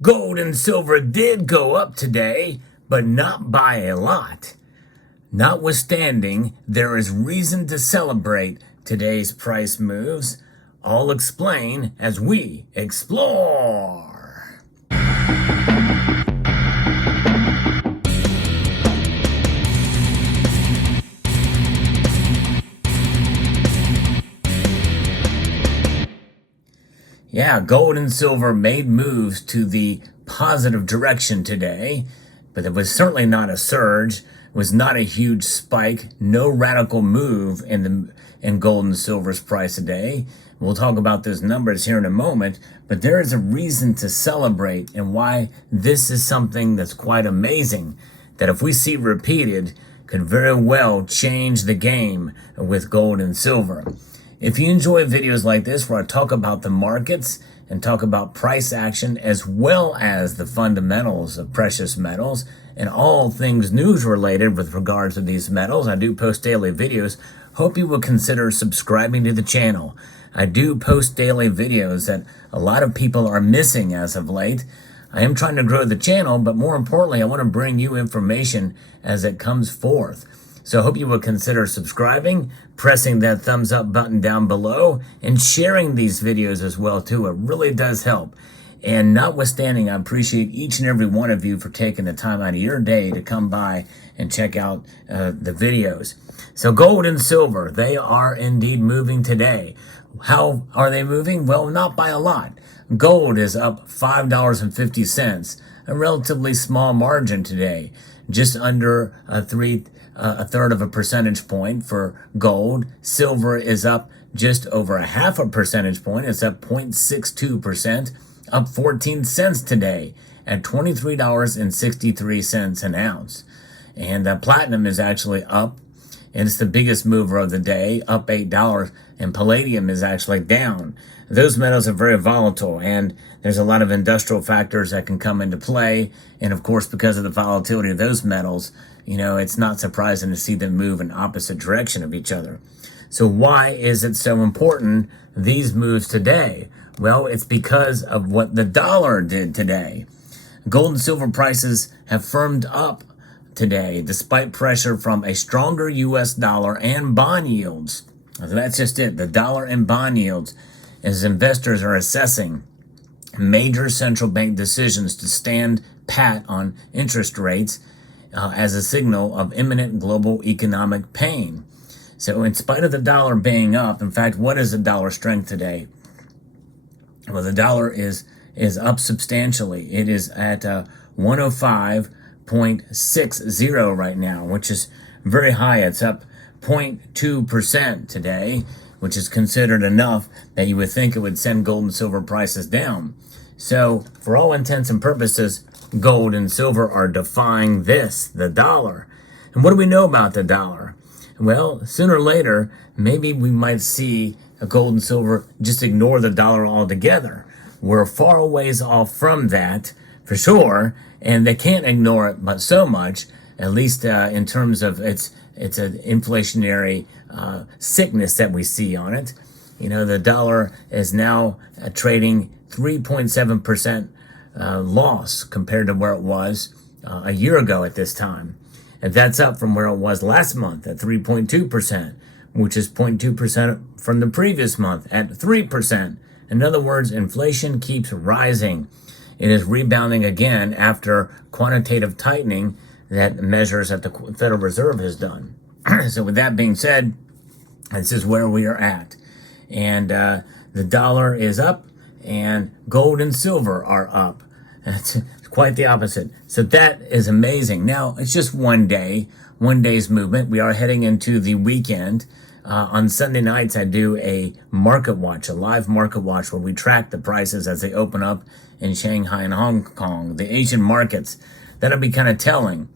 Gold and silver did go up today, but not by a lot. Notwithstanding, there is reason to celebrate today's price moves. I'll explain as we explore. Yeah, gold and silver made moves to the positive direction today, but it was certainly not a surge. It was not a huge spike. No radical move in gold and silver's price today. We'll talk about those numbers here in a moment, but there is a reason to celebrate and why this is something that's quite amazing that if we see repeated could very well change the game with gold and silver. If you enjoy videos like this where I talk about the markets and talk about price action as well as the fundamentals of precious metals and all things news related with regards to these metals, I do post daily videos. Hope you will consider subscribing to the channel. I do post daily videos that a lot of people are missing as of late. I am trying to grow the channel, but more importantly, I want to bring you information as it comes forth. So I hope you will consider subscribing, pressing that thumbs up button down below, and sharing these videos as well too. It really does help. And notwithstanding, I appreciate each and every one of you for taking the time out of your day to come by and check out the videos. So gold and silver, they are indeed moving today. How are they moving? Well, not by a lot. Gold is up $5.50, a relatively small margin today, just under a third of a percentage point for gold. Silver is up just over a half a percentage point. It's up 0.62%, up 14 cents today at $23.63 an ounce. And platinum is actually up, and it's the biggest mover of the day, up $8, and palladium is actually down. Those metals are very volatile, and there's a lot of industrial factors that can come into play. And of course, because of the volatility of those metals, it's not surprising to see them move in opposite direction of each other. So why is it so important, these moves today? Well, it's because of what the dollar did today. Gold and silver prices have firmed up today, despite pressure from a stronger U.S. dollar and bond yields. That's just it, the dollar and bond yields, as investors are assessing major central bank decisions to stand pat on interest rates as a signal of imminent global economic pain. So in spite of the dollar being up, in fact, what is the dollar strength today? Well, the dollar is up substantially. It is at 105.60 right now, which is very high. It's up 0.2% today, which is considered enough that you would think it would send gold and silver prices down. So for all intents and purposes, gold and silver are defying the dollar. And what do we know about the dollar? Well, sooner or later, maybe we might see a gold and silver just ignore the dollar altogether. We're far a ways off from that, for sure, and they can't ignore it but so much, at least in terms of it's an inflationary sickness that we see on it. The dollar is now trading 3.7% loss compared to where it was a year ago at this time. And that's up from where it was last month at 3.2%, which is 0.2% from the previous month at 3%. In other words, inflation keeps rising. It is rebounding again after quantitative tightening that measures that the Federal Reserve has done. So with that being said, this is where we are at. And the dollar is up and gold and silver are up. It's quite the opposite. So that is amazing. Now, it's just one day's movement. We are heading into the weekend. On Sunday nights, I do a market watch, a live market watch where we track the prices as they open up in Shanghai and Hong Kong, the Asian markets. That'll be kind of telling.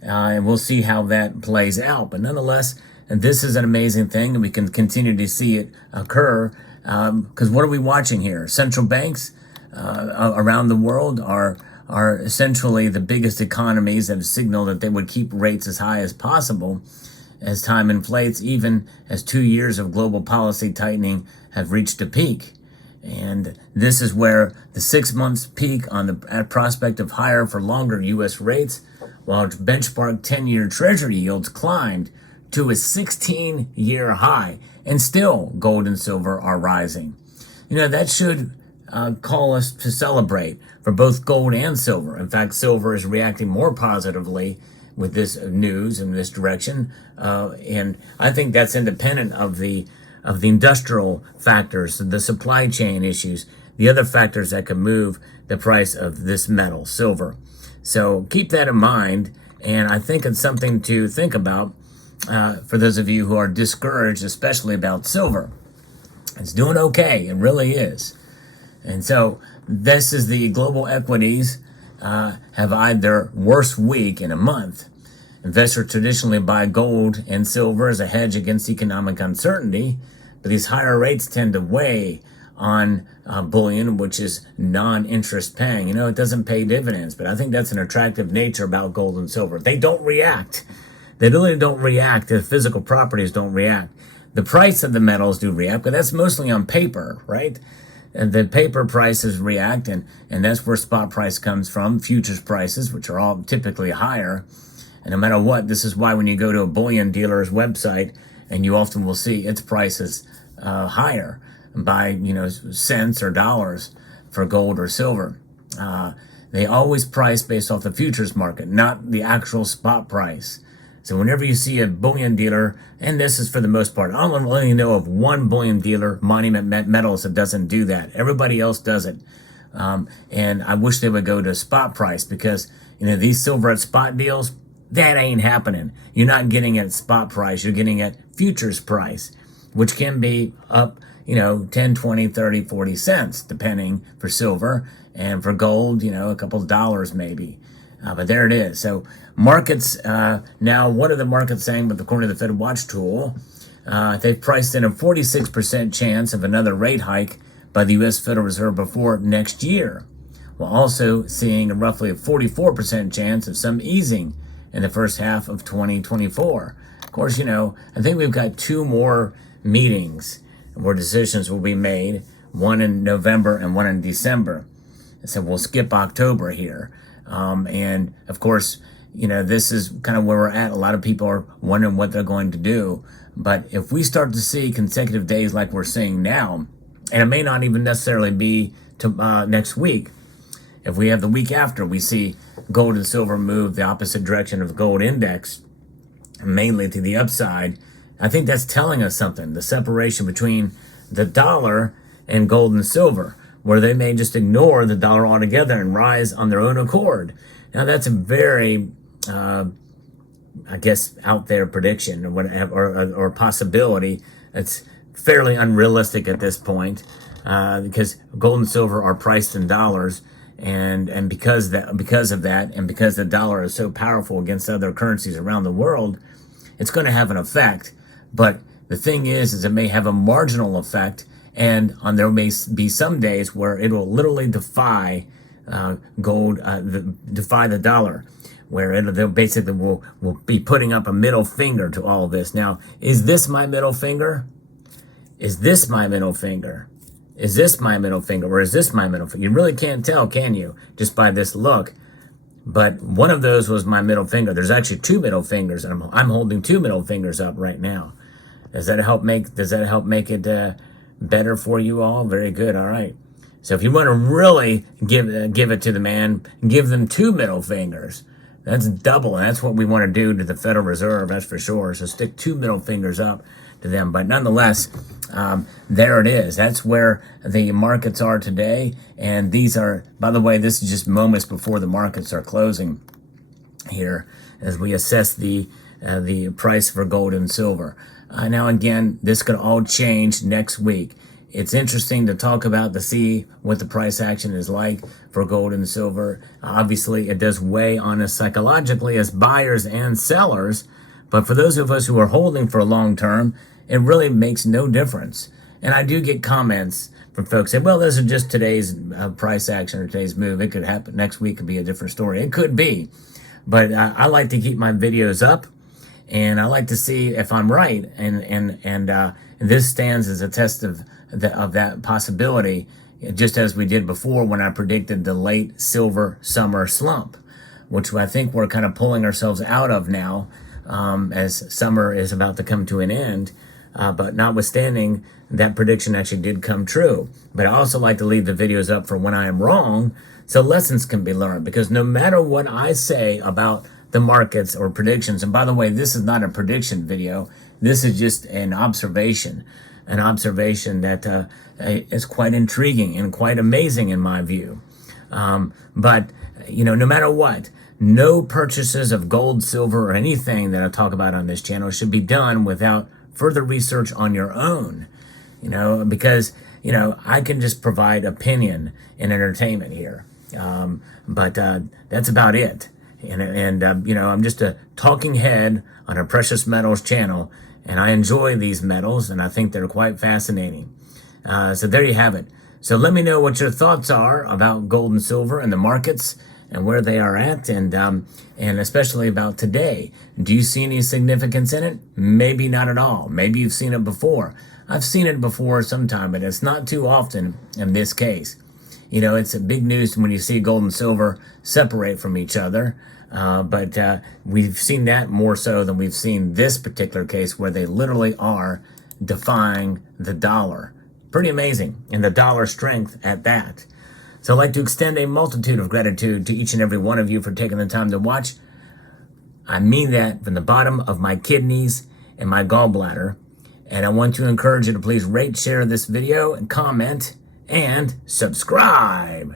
And we'll see how that plays out. But nonetheless, this is an amazing thing, and we can continue to see it occur. Because what are we watching here? Central banks around the world are essentially the biggest economies that have signaled that they would keep rates as high as possible as time inflates, even as 2 years of global policy tightening have reached a peak. And this is where the 6 months peak on the prospect of higher for longer U.S. rates, while benchmark 10-year Treasury yields climbed to a 16-year high, and still gold and silver are rising. That should call us to celebrate for both gold and silver. In fact, silver is reacting more positively with this news in this direction, and I think that's independent of the industrial factors, the supply chain issues, the other factors that could move the price of this metal, silver. So keep that in mind, and I think it's something to think about for those of you who are discouraged, especially about silver. It's doing okay, it really is. And so this is the global equities have had their worst week in a month. Investors traditionally buy gold and silver as a hedge against economic uncertainty, but these higher rates tend to weigh on bullion, which is non-interest paying. It doesn't pay dividends, but I think that's an attractive nature about gold and silver. They don't react. They really don't react. The physical properties don't react. The price of the metals do react, but that's mostly on paper, right? And the paper prices react, and that's where spot price comes from, futures prices, which are all typically higher. And no matter what, this is why when you go to a bullion dealer's website, and you often will see its prices higher by cents or dollars for gold or silver. They always price based off the futures market, not the actual spot price. So whenever you see a bullion dealer, and this is for the most part, I don't really know of one bullion dealer, Monument Metals, that doesn't do that. Everybody else does it. And I wish they would go to spot price, because these silver at spot deals, that ain't happening. You're not getting it at spot price. You're getting it at futures price, which can be up, 10, 20, 30, 40 cents, depending for silver. And for gold, a couple of dollars maybe. But there it is. So markets, now what are the markets saying? But according to the Fed Watch tool, they've priced in a 46% chance of another rate hike by the U.S. Federal Reserve before next year, while also seeing roughly a 44% chance of some easing in the first half of 2024. Of course, I think we've got 2 more meetings where decisions will be made, one in November and one in December. So we'll skip October here. And of course, this is kind of where we're at. A lot of people are wondering what they're going to do. But if we start to see consecutive days like we're seeing now, and it may not even necessarily be to next week, if we have the week after, we see gold and silver move the opposite direction of the gold index, mainly to the upside, I think that's telling us something, the separation between the dollar and gold and silver, where they may just ignore the dollar altogether and rise on their own accord. Now, that's a very, out there prediction or possibility. It's fairly unrealistic at this point, because gold and silver are priced in dollars. And because of that, and because the dollar is so powerful against other currencies around the world, it's going to have an effect. But the thing is it may have a marginal effect, and there may be some days where it will literally defy gold, defy the dollar, where they basically will be putting up a middle finger to all of this. Now, is this my middle finger? Is this my middle finger? Is this my middle finger, or is this my middle finger? You really can't tell, can you, just by this look? But one of those was my middle finger. There's actually 2 middle fingers, and I'm holding 2 middle fingers up right now. Does that help make it better for you all? Very good. All right. So if you want to really give it to the man, give them 2 middle fingers. That's double, and that's what we want to do to the Federal Reserve. That's for sure. So stick 2 middle fingers up to them. But nonetheless, there it is. That's where the markets are today. And these are, by the way, this is just moments before the markets are closing here as we assess the price for gold and silver. Now, again, this could all change next week. It's interesting to talk about, to see what the price action is like for gold and silver. Obviously, it does weigh on us psychologically as buyers and sellers. But for those of us who are holding for a long term, it really makes no difference. And I do get comments from folks saying, well, those are just today's price action or today's move. It could happen next week, could be a different story. It could be. But I like to keep my videos up, and I like to see if I'm right. And this stands as a test of of that possibility, just as we did before when I predicted the late silver summer slump, which I think we're kind of pulling ourselves out of now, as summer is about to come to an end. But notwithstanding, that prediction actually did come true. But I also like to leave the videos up for when I am wrong, so lessons can be learned. Because no matter what I say about the markets or predictions, and by the way, this is not a prediction video, this is just an observation that is quite intriguing and quite amazing in my view. But, no matter what, no purchases of gold, silver, or anything that I talk about on this channel should be done without further research on your own, because, I can just provide opinion and entertainment here. But that's about it. And I'm just a talking head on a precious metals channel, and I enjoy these metals, and I think they're quite fascinating. So there you have it. So let me know what your thoughts are about gold and silver and the markets and where they are at, and especially about today. Do you see any significance in it? Maybe not at all. Maybe you've seen it before. I've seen it before sometime, but it's not too often in this case. It's a big news when you see gold and silver separate from each other. But we've seen that more so than we've seen this particular case, where they literally are defying the dollar. Pretty amazing, and the dollar strength at that. So I'd like to extend a multitude of gratitude to each and every one of you for taking the time to watch. I mean that from the bottom of my kidneys and my gallbladder. And I want to encourage you to please rate, share this video, and comment, and subscribe.